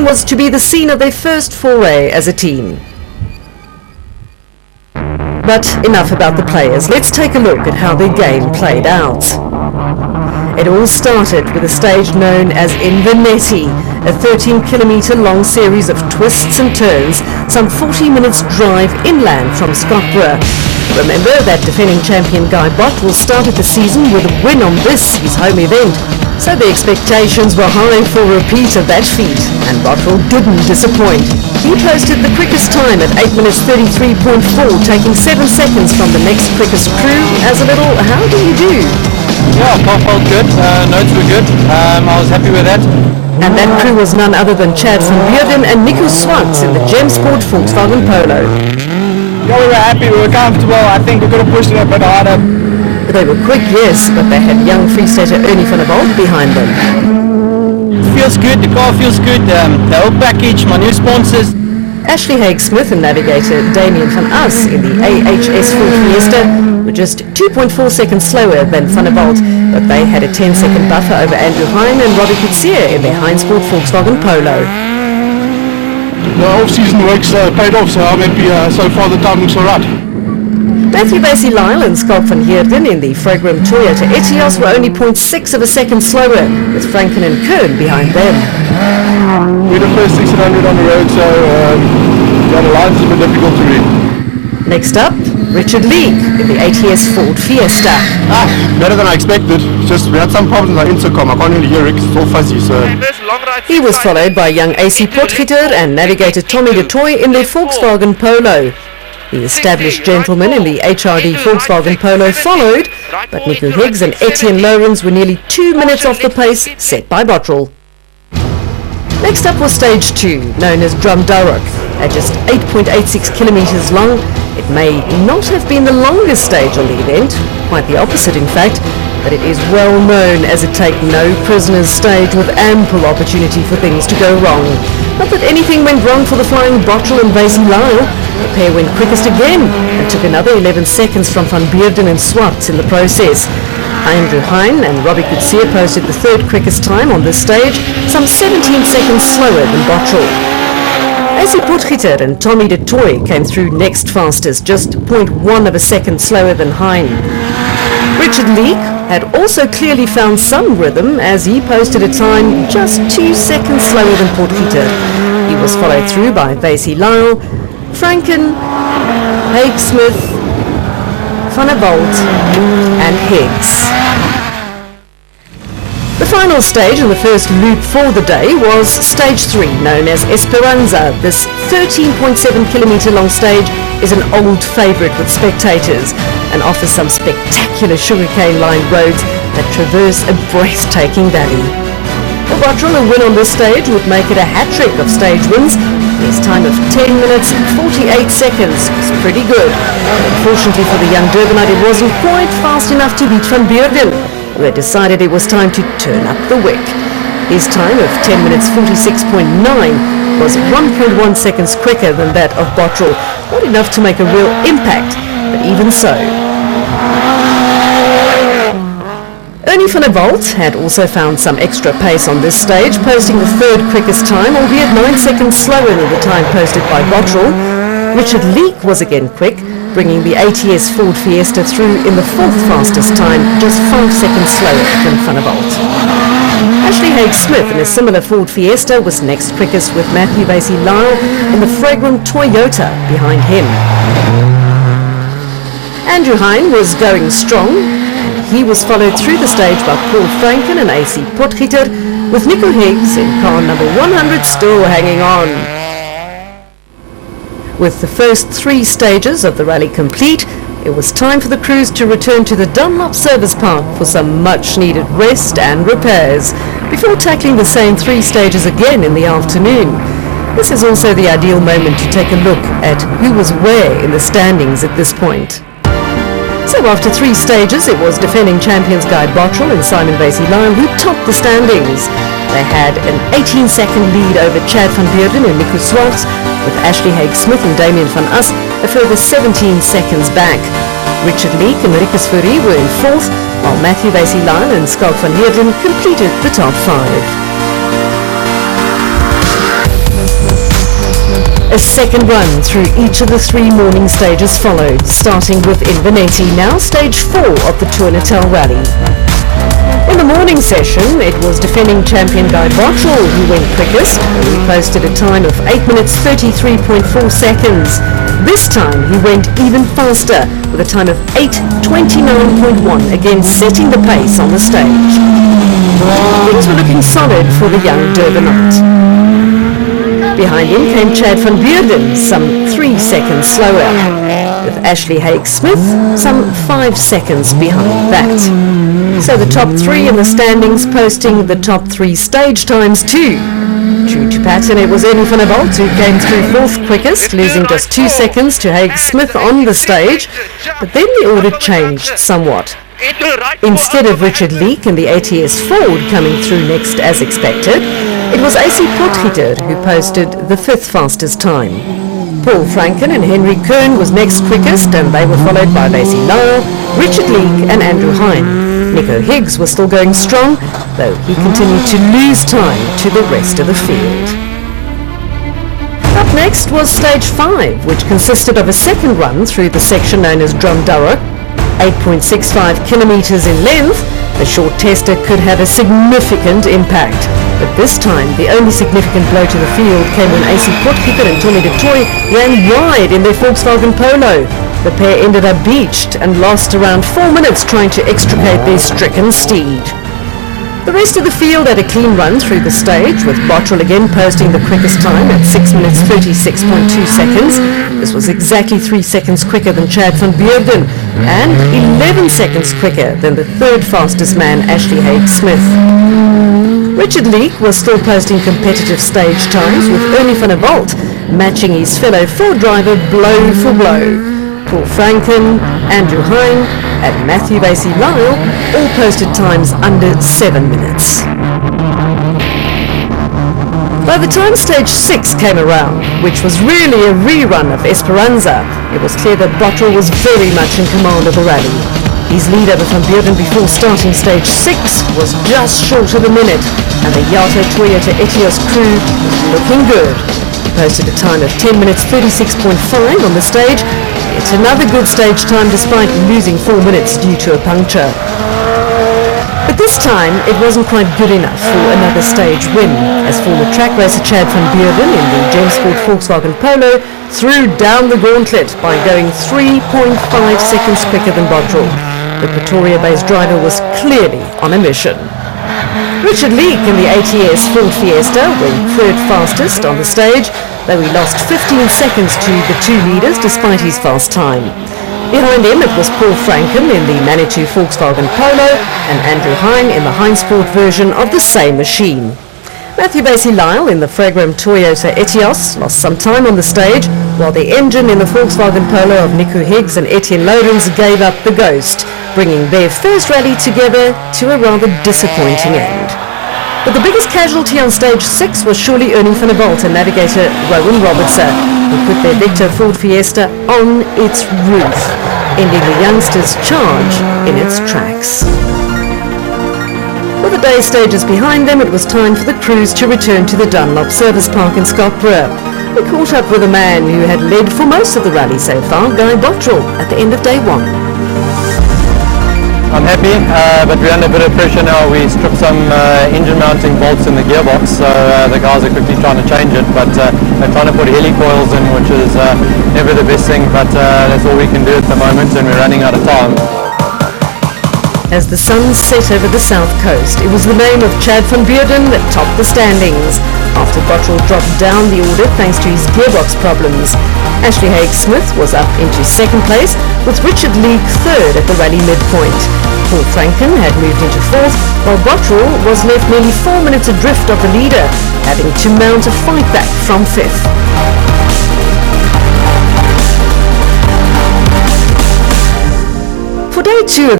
scene was to be the scene of their first foray as a team. But enough about the players. Let's take a look at how their game played out. It all started with a stage known as Invernetti, a 13-kilometre long series of twists and turns, some 40 minutes drive inland from Skopje. Remember that defending champion Guy Botwell started the season with a win on this, his home event. So the expectations were high for a repeat of that feat, and Botwell didn't disappoint. He posted the quickest time at 8 minutes 33.4, taking 7 seconds from the next quickest crew as a little how do you do? Yeah, car felt good, notes were good, I was happy with that. And that crew was none other than Chad van Beurden and Nico Swartz in the Gem Sport Volkswagen Polo. Yeah, we were happy, we were comfortable, I think we could have pushed it a bit harder. They were quick, yes, but they had young Free Stater Ernie van der Walt behind them. Feels good, the car feels good, the whole package, my new sponsors. Ashley Haig-Smith and navigator Damien van As in the AHS Ford Fiesta were just 2.4 seconds slower than Van der Walt, but they had a 10-second buffer over Andrew Hein and Robbie Coetzee in their Heinz Sport Volkswagen Polo. The off-season work's paid off, so I'm happy so far the time looks alright. Matthew Basie-Lyle and Schalk van Heerden in the Fragram Toyota Etios were only 0.6 of a second slower, with Franken and Kern behind them. We're the first 1600 on the road, so the lines is a bit difficult to read. Next up, Richard Leek in the ATS Ford Fiesta. Better than I expected. Just we had some problems with our intercom. I can't really hear it, it's all fuzzy. So He was followed by young AC Potgieter and navigator Tommy de Toy in their Volkswagen Polo. The established gentleman in the HRD Volkswagen Polo followed, but Nico Higgs and Etienne Lorenz were nearly 2 minutes off the pace set by Bottrell. Next up was stage 2, known as Drumdarroch. At just 8.86 kilometres long, it may not have been the longest stage on the event, quite the opposite in fact, but it is well known as a take-no-prisoners stage with ample opportunity for things to go wrong. Not that anything went wrong for the flying Bottrell and Basie-Lyle. The pair went quickest again and took another 11 seconds from Van Beurden and Swartz in the process. Andrew Hein and Robbie Coetzee posted the third quickest time on this stage, some 17 seconds slower than Bottrell. AC Potgieter and Tommy de Toy came through next fastest, just 0.1 of a second slower than Hein. Richard Leek had also clearly found some rhythm as he posted a time just 2 seconds slower than Potgieter. He was followed through by Basie-Lyle, Franken, Haig-Smith, Van der Walt and Higgs. The final stage and the first loop for the day was stage 3, known as Esperanza. This 13.7 kilometre long stage is an old favourite with spectators and offers some spectacular sugarcane-lined roads that traverse a breathtaking valley. For Bottrell, a win on this stage would make it a hat-trick of stage wins. His time of 10 minutes and 48 seconds was pretty good. Unfortunately for the young Durbanite, it wasn't quite fast enough to beat Van Beurden, who had decided it was time to turn up the wick. His time of 10 minutes 46.9 was 1.1 seconds quicker than that of Bottrell. Not enough to make a real impact, but even so. Ernie van der Walt had also found some extra pace on this stage, posting the third quickest time, albeit 9 seconds slower than the time posted by Bottrell. Richard Leek was again quick, bringing the ATS Ford Fiesta through in the fourth fastest time, just 5 seconds slower than Van der Walt. Ashley Haig-Smith in a similar Ford Fiesta was next quickest, with Matthew Basie-Lyle in the Fragram Toyota behind him. Andrew Hein was going strong. He was followed through the stage by Paul Franken and AC Potgieter, with Nico Higgs in car number 100 still hanging on. With the first 3 stages of the rally complete, it was time for the crews to return to the Dunlop Service Park for some much-needed rest and repairs, before tackling the same 3 stages again in the afternoon. This is also the ideal moment to take a look at who was where in the standings at this point. So after 3 stages, it was defending champions Guy Bottrell and Simon Basie-Lyle who topped the standings. They had an 18-second lead over Chad van Beurden and Nico Swartz, with Ashley Haig-Smith and Damien van As a further 17 seconds back. Richard Leek and Maricus Fourie were in 4th, while Matthew Basie-Lyle and Schalk van Heerden completed the top 5. A second run through each of the 3 morning stages followed, starting with Inverness, now stage 4 of the Tour Natal rally. In the morning session, it was defending champion Guy Bottrell who went quickest. He posted a time of 8 minutes 33.4 seconds. This time he went even faster with a time of 8:29.1, again setting the pace on the stage. Things were looking solid for the young Durbanite. Behind him came Chad van Beurden, some 3 seconds slower, with Ashley Haig-Smith some 5 seconds behind that. So the top 3 in the standings posting the top 3 stage times too. True to pattern, it was Ernie van der Walt who came through 4th quickest, losing just 2 seconds to Haig-Smith on the stage, but then the order changed somewhat. Instead of Richard Leek and the ATS Ford coming through next as expected, it was AC Potgieter who posted the 5th fastest time. Paul Franken and Henry Kern was next quickest, and they were followed by Lacey Lyle, Richard Leek and Andrew Hine. Nico Higgs was still going strong, though he continued to lose time to the rest of the field. Up next was stage 5, which consisted of a second run through the section known as Drumdurrock, 8.65 kilometres in length. The short tester could have a significant impact, but this time the only significant blow to the field came when AC Potgieter and Tommy de Toy ran wide in their Volkswagen Polo. The pair ended up beached and lost around 4 minutes trying to extricate their stricken steed. The rest of the field had a clean run through the stage, with Bottrell again posting the quickest time at 6 minutes 36.2 seconds. This was exactly 3 seconds quicker than Chad van Beurden and 11 seconds quicker than the 3rd fastest man, Ashley Haig-Smith. Richard Leek was still posting competitive stage times, with Ernie van der Walt matching his fellow Ford driver blow for blow. Paul Franken, Andrew Hine and Matthew Basie Lyle all posted times under 7 minutes. By the time stage 6 came around, which was really a rerun of Esperanza, it was clear that Bottrell was very much in command of the rally. His lead over Van Beurden before starting stage 6 was just short of a minute, and the Yato Toyota Etios crew was looking good. He posted a time of 10 minutes 36.5 on the stage. It's another good stage time despite losing 4 minutes due to a puncture. But this time it wasn't quite good enough for another stage win, as former track racer Chad van Beurden in the Gemsport Volkswagen Polo threw down the gauntlet by going 3.5 seconds quicker than Bottrell. The Pretoria-based driver was clearly on a mission. Richard Leek in the ATS Ford Fiesta went 3rd fastest on the stage, though he lost 15 seconds to the 2 leaders despite his fast time. Behind him it was Paul Franken in the Manitou Volkswagen Polo and Andrew Hine in the Heinsport version of the same machine. Matthew Basie Lyle in the Fragram Toyota Etios lost some time on the stage, while the engine in the Volkswagen Polo of Nico Higgs and Etienne Loudens gave up the ghost, bringing their first rally together to a rather disappointing end. But the biggest casualty on stage 6 was surely Ernie van der Walt and navigator Rowan Robertson, who put their Victor Ford Fiesta on its roof, ending the youngsters' charge in its tracks. With the day stages behind them, it was time for the crews to return to the Dunlop Service Park in Scottsboro. We caught up with a man who had led for most of the rally so far, Guy Bottrell, at the end of day 1. I'm happy, but we're under a bit of pressure now. We stripped some engine mounting bolts in the gearbox, so the guys are quickly trying to change it, but they're trying to put helicoils in, which is never the best thing, but that's all we can do at the moment, and we're running out of time. As the sun set over the south coast, it was the name of Chad van Beurden that topped the standings, after Bottrell dropped down the order thanks to his gearbox problems. Ashley Haig-Smith was up into 2nd place, with Richard Leek 3rd at the rally midpoint. Paul Franken had moved into 4th, while Bottrell was left nearly 4 minutes adrift of the leader, having to mount a fight back from 5th. For day 2